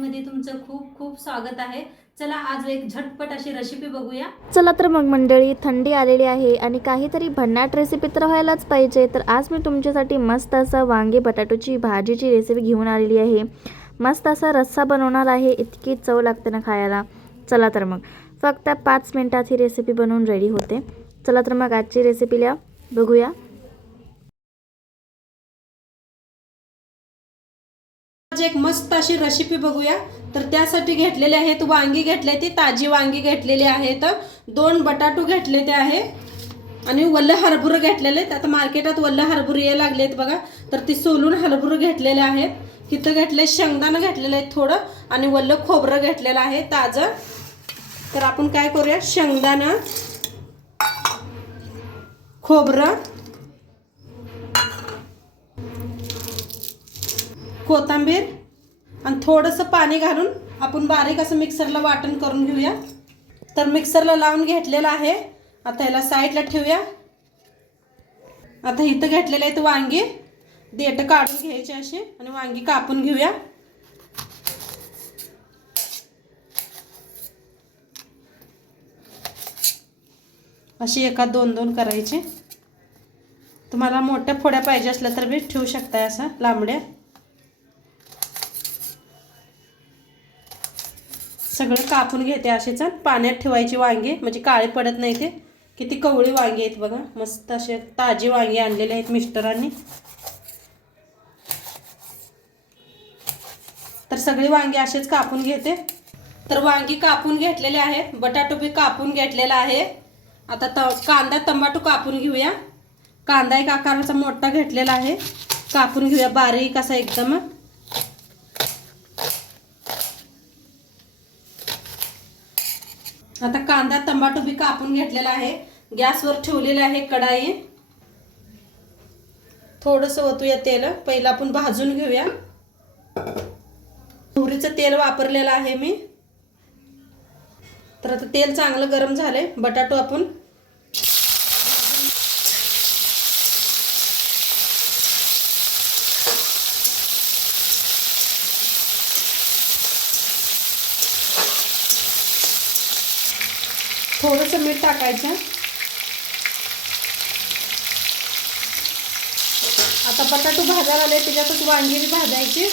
मध्ये तुमचं खूप खूप स्वागत आहे। चला आज एक झटपट अशी रेसिपी बघूया। चला तर मग मंडळी, थंडी आलेली आहे आणि काहीतरी भन्नाट रेसिपी तर व्हायलाच पाहिजे। तर आज मी तुमच्यासाठी मस्त असा वांगी बटाटोची भाजीची रेसिपी घेऊन आलेली आहे। मस्त असा रस्सा बनवणार आहे, इतकी चव लागते ना खायला। चला तर मग फक्त 5 मिनिटात ही रेसिपी बनवून रेडी होते। चला तर मग आजची रेसिपीला बघूया। आज एक मस्त अशी रेसिपी बघूया। तर त्यासाठी घेतलेले आहेत वांगी, घेतले ती ताजी वांगी घेतलेली आहेत, 2 बटाटू घेतले ते आहे आणि वल्ल हरभरा घेतलेले। आता मार्केटात वल्ल हरभरे यायला लागलेत बघा, तर ती सोलून हरभरे घेतलेले आहेत। इथं घेतले शेंगदाणे घेतलेले आहेत थोडं, आणि वल्ल खोबरं घेतलेलं आहे ताजं। तर आपण काय करूया, शेंगदाणा, खोबरं, कोथिंबीर आणि थोडंसं पाणी घालून आपण बारीक असं मिक्सरला वाटण करून घेऊया। तर मिक्सरला लावून घेतलेलं आहे। आता याला साईडला ठेवूया। आता इथं घेतलेले आहेत वांगी, देठ काढून घ्यायचे असे आणि वांगी कापून घेऊया। अशी एका 2-2 करायचे। तुम्हाला मोठ्या फोड्या पाहिजे असल्या तर बी ठेवू शकता, असा लांबड्या। सगळं कापून घेते असेच, पाण्यात ठेवायची वांगी म्हणजे काळे पडत नाही ते। किती कवळी वांगी आहेत बघा, मस्त असे ताजी वांगी आणलेले आहेत मिस्टरांनी। तर सगळी वांगी असेच कापून घेते। तर वांगी कापून घेतलेले आहेत, बटाटो बी कापून घेतलेला आहे। आता कांदा टमाटो कापून घेऊया। कांदा एक आकाराचा मोठा घेतलेला आहे, कापून घेऊया बारीक असा एकदम। आता कांदा टमाटो बी कापून घेतलेला आहे। गॅसवर ठेवलेले आहे कढाई, थोडंसं ओतूया तेल। पहिला आपण भाजून घेऊया। मोहरीचं तेल वापरलेलं आहे मी। तर आता तेल चांगलं गरम झाले, बटाटो आपण थोडंसं मीठ टाकायचं। आता बटाटो भाजायला आले, त्याच्यातच वांगी बी भाजायची।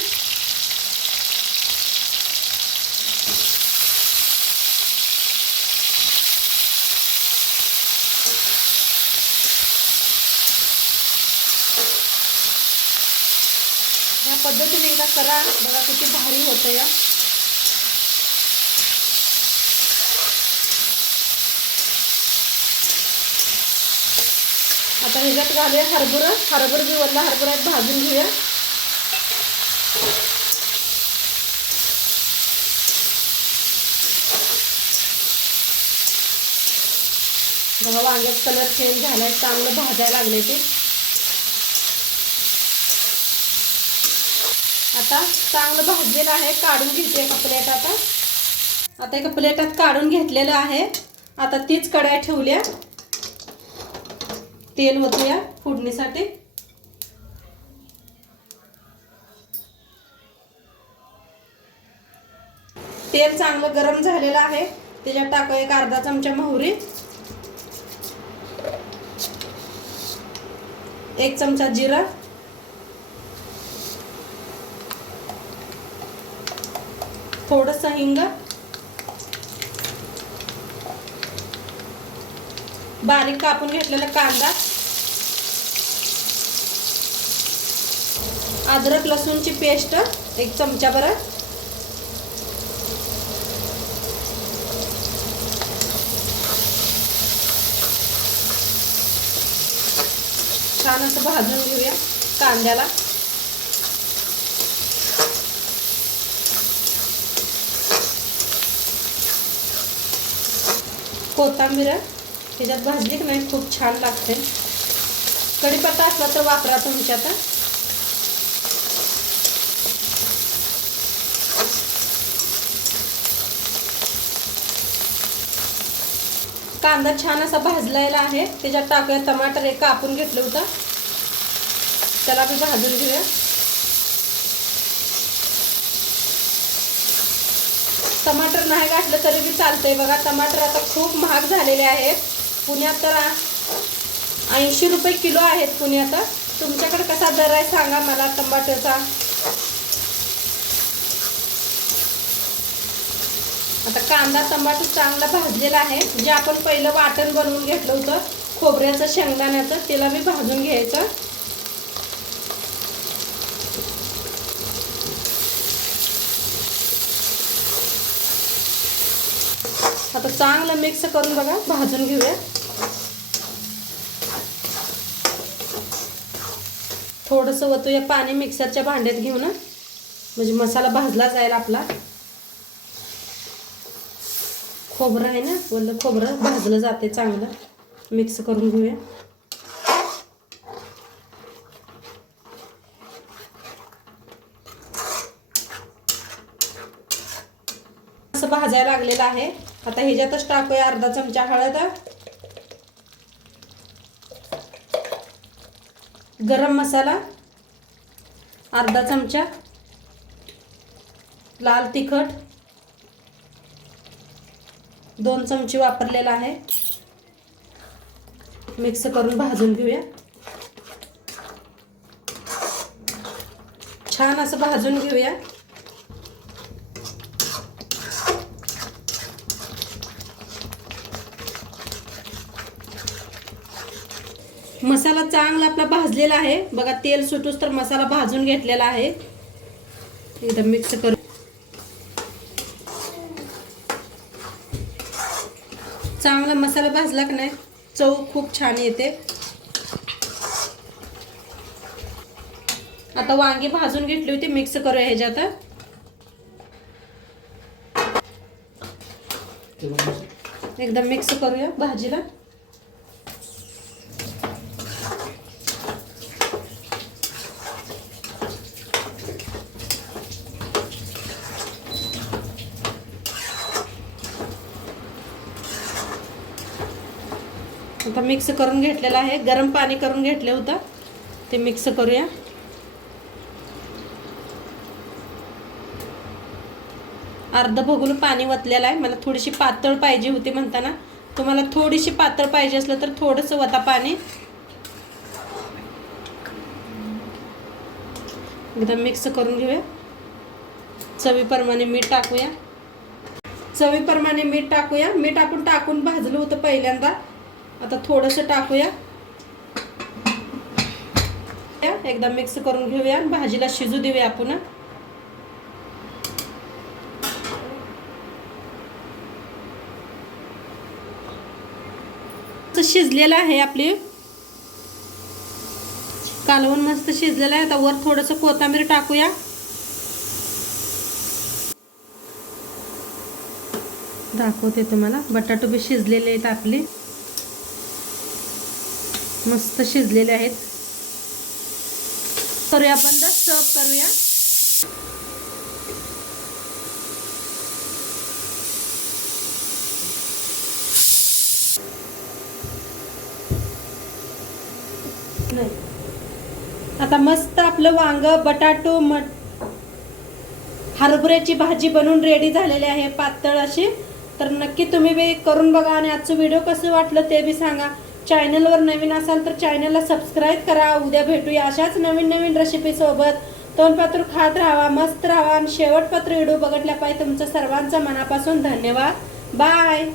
या पद्धतीने एकदा करा बघा, किती भारी होतं या। आता ह्याच्यात घालूया हरभरा बी वल्ला हरभरा भाजून घेऊया। बघा वांग्याचा कलर चेंज झालाय, चांगलं भाजायला लागले ते। आता चांगलं भाजलेलं आहे, काढून घेते एका प्लेटात। आता एका प्लेटात काढून घेतलेलं आहे। आता तीच कढई ठेवल्या, तेल ओतूया फोडणीसाठी। तेल चांगलं गरम झालेलं आहे, त्याच्यात टाकूया एक अर्धा चमचा मोहरी, 1 चमचा जिरा, थोडंसं हिंग, बारीक कापून घेतलेला कांदा, अद्रक लसूणची पेस्ट 1 चमचा भर, छान असं भाजून घेऊया कांद्याला। कोथिंबीर ह्याच्यात भाजली की नाही खूप छान लागते। कढीपत्ता असला तर वापरा तुमच्यात। कांदा छान असा भाजलेला आहे, त्याच्यात टाकूया टमाटर एक कापून घेतलं होतं, त्याला बी भाजून घेऊया। टमाटर नाही घातलं तरी बी चालतंय बघा. टमाटर आता खूप महाग झालेले आहेत. पुण्यात तर 80 रुपये किलो आहेत पुण्यात. तुमच्याकडे कसा दर आहे सांगा मला टमाटरचा. आता कांदा टमाटर चांगला भाजलेला आहे. जे आपण पहिलं वाटण बनवून घेतलं होतं खोबऱ्याचं शेंगदाण्याचं, त्याला बी भाजून घ्यायचं. आता चांगलं मिक्स करून बघा भाजून घेऊया. थोडंसं वतूया पाणी मिक्सरच्या भांड्यात घेऊन, म्हणजे मसाला भाजला जाईल आपला. खोबरं आहे ना, वल्लं खोबरं भाजलं जाते चांगलं. मिक्स करून घेऊया. असं भाजायला लागलेलं आहे. आता ह्याच्यातच टाकूया अर्धा चमचा हळद, गरम मसाला अर्धा चमचा, लाल तिखट 2 चमचे वापरलेला आहे. मिक्स करून भाजून घेऊया. छान असं भाजून घेऊया. मसाला चांगला आपला भाजलेला आहे बघा. तेल सुटूस तर मसाला भाजून घेतलेला आहे. एकदम मिक्स करू. चांगला मसाला भाजला की नाही चव खूप छान येते. आता वांगी भाजून घेतली होती मिक्स करूया ह्याच्यात. एकदम मिक्स करूया भाजीला. आता मिक्स करून घेतलेलं आहे. गरम पाणी करून घेतलं होतं ते मिक्स करूया. अर्ध भगुल पाणी वतलेलं आहे. मला थोडीशी पातळ पाहिजे होती म्हणताना, तुम्हाला थोडीशी पातळ पाहिजे असलं तर थोडंसं वता पाणी. एकदम मिक्स करून घेऊया. चवीप्रमाणे मीठ टाकूया. चवीप्रमाणे मीठ टाकूया. मीठ आपण टाकून भाजलं होतं पहिल्यांदा. आता थोडंसं टाकूया. एकदा मिक्स करून घेऊया. भाजीला शिजू देऊया आपण. शिजलेलं आहे आपली कालवण मस्त शिजलेलं आहे. आता वर थोडंसं कोथिंबीर टाकूया. दाखवते तुम्हाला. बटाटे बी शिजलेले आहेत आपले, मस्त शिजलेले आहेत. करूया बंद. सर्व करूया. आता मस्त आपलं वांग बटाटो हरभऱ्याची भाजी बनवून रेडी झालेली आहे पातळ अशी. तर नक्की तुम्ही बी करून बघा आणि आजचं व्हिडिओ कसं वाटलं ते बी सांगा. चॅनलवर नवीन असाल तर चॅनलला सबस्क्राईब करा. उद्या भेटूया अशाच नवीन नवीन रेसिपी सोबत. तोंडपात्र खात राहा, मस्त राहा आणि शेवटपत्र व्हिडिओ बघितल्या पाहिजे. तुमचं सर्वांचं मनापासून धन्यवाद. बाय.